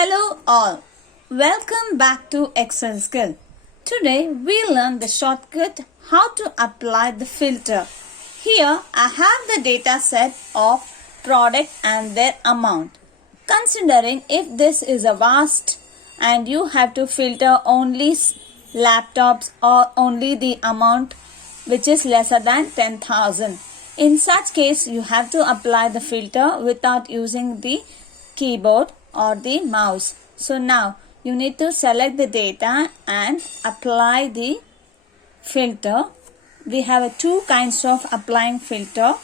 Hello all, welcome back to Excel Skill. Today we learn the shortcut how to apply the filter. Here I have the data set of product and their amount. Considering if this is a vast and you have to filter only laptops or only the amount which is lesser than 10,000. In such case you have to apply the filter without using the keyboard or the mouse. So now you need to select the data and apply the filter. We have two kinds of applying filter.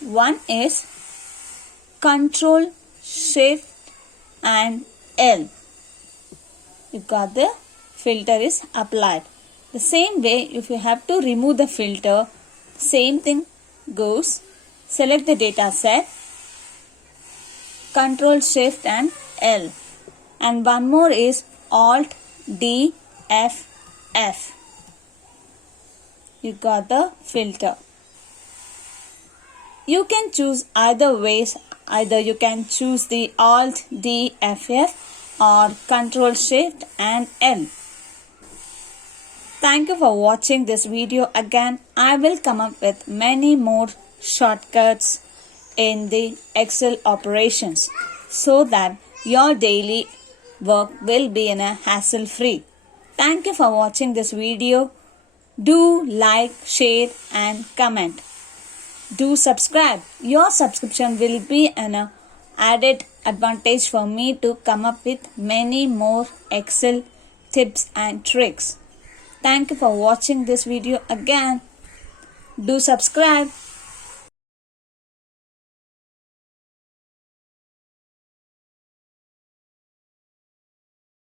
One is Control Shift and L. You got the filter is applied. The same way if you have to remove the filter, same thing goes. Select the data set, Control Shift and L, and one more is Alt D F F. You got the filter. You can choose either ways. Either you can choose the Alt D F F or Control Shift and L. Thank you for watching this video. Again, I will come up with many more shortcuts in the Excel operations so that your daily work will be in a hassle-free. Thank you for watching this video. Do like, share and comment. Do subscribe. Your subscription will be an added advantage for me to come up with many more Excel tips and tricks. Thank you for watching this video again. Do subscribe.